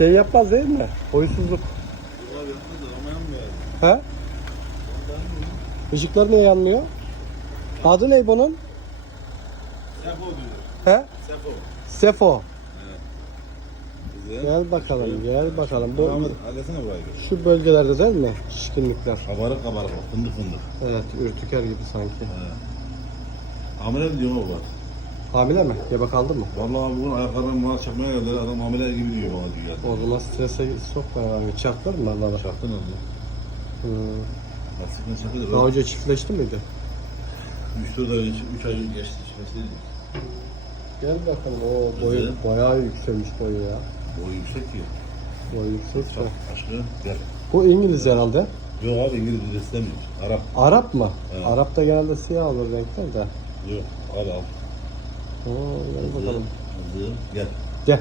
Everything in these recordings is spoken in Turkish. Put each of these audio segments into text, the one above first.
Şey yapmaz değil mi? Huysuzluk. Bunlar yanmaz da ama yanmıyor. He? Işıklar niye yanmıyor? Adı ne bunun? Sefo diyor. He? Sefo. Sefo. Gel bakalım, gel bakalım. Bu Ahmet halletsene burayı. şu bölgelerde değil mi? Şişkinlikler. Kabarık kabarık. Fındık fındık. Evet, ürtüker gibi sanki. He. Hamile diyor baba. Hamile mi? Gebe kaldı mı? Vallahi bugün ayaklarından bana çakmaya geldiler. Adam hamile gibi diyor bana diyor. O zaman strese sokma abi. Çarptır mı Allah'la? Çaktın oldu. Hmm. Lastikten çakıyor. Daha önce çiftleşti miydi? 3-4 ay önce, 3 ay önce geçti. Geçti. Gel bakalım. O boyu Güzel. bayağı yükselmiş boyu ya. O yüksek ki. Boyu yüksek çok. Aşkım gel. Bu İngiliz herhalde. Yok abi İngiliz bir istemiyor. Arap. Arap mı? Evet. Arap'ta genelde siyah olur renkler de. Yok. Al. Oo, gel bakalım. Gel. Gel.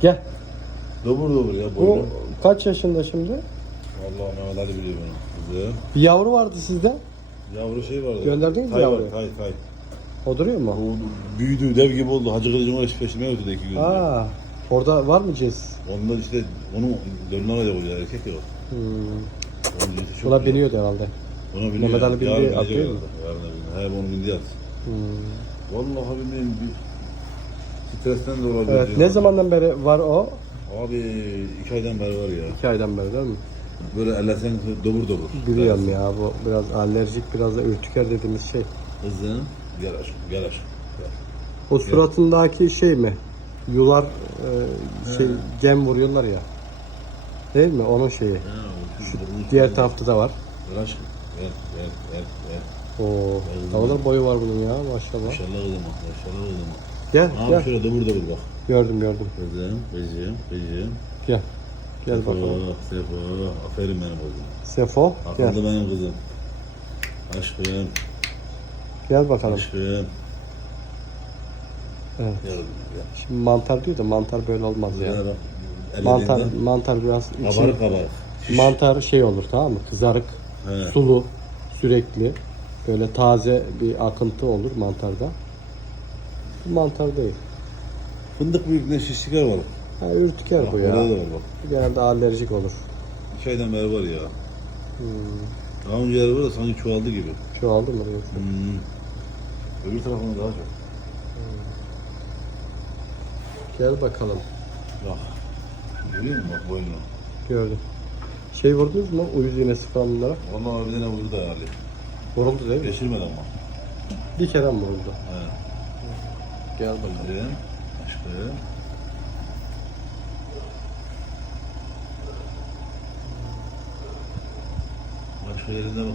Gel. Dobur dobur ya Bu boynu. kaç yaşında şimdi? Vallahi Mehmet Ali biliyor bunu. Kızım. Bir yavru vardı sizde. Yavru şey vardı. Gönderdiniz mi yavruyu? Tay tay. O duruyor mu? O büyüdü dev gibi oldu. Hacı Kılıcı'nın öyle peşine ötüdü iki gün. Aa, orada var mı cins? Onda işte onu dönüne alacak oluyor erkek ya. Hmm. Onun güzel. biniyordu herhalde. Ona biniyor. Mehmet Ali bindi, atıyor mu? Yarın bindi. He onu bindi yat. Hmm. Vallahi bilmiyorum bir stresten de olabilir. Evet, ne zamandan beri var o? Abi iki aydan beri var ya. İki aydan beri değil mi? Böyle ellesen dobur dobur. Biliyorum ya bu biraz alerjik biraz da ürtüker dediğimiz şey. Kızım gel aşkım gel aşkım. Gel. O suratındaki şey mi? Yular e, şey gem vuruyorlar ya. Değil mi? Onun şeyi. Ha, o şu Diğer tarafta da var. Gel aşkım. Gel gel gel gel. Oo. Ne kadar boyu var bunun ya maşallah. Maşallah kızım maşallah kızım. Gel Abi gel. şöyle dobur dobur bak. Gördüm gördüm. Kızım, kızım, kızım. Gel. Gel bakalım. Sefo, Sefo. Aferin benim kızım. Sefo gel. Akıllı benim kızım. Aşkım, Gel bakalım. aşkım. Evet. Gel gel. Şimdi mantar diyor da mantar böyle olmaz ya. Gel bak. Mantar mantar biraz içi, Kabarık kabarık. Mantar şey olur tamam mı? Kızarık, He. sulu, sürekli böyle taze bir akıntı olur mantarda. Bu mantar değil. Fındık büyüklüğünde şişlikler var. Ha, ürtüker bu ya. orada da var bak. Genelde alerjik olur. İki aydan beri var ya. Hmm. Daha önceleri var da sanki çoğaldı gibi. Çoğaldı mı diyorsun? Hmm. Öbür tarafında daha çok. Gel bakalım. Bak. Görüyor musun bak boynunu? Gördüm. Şey vurdunuz mu? Uyuz iğnesi falan bunlara. Vallahi bir tane vurdu da herhalde. Vuruldu değil mi? Geçirmedi ama. Bir kere mi vuruldu? He. Gel bakalım. Aşkım. Başka yerinde bak.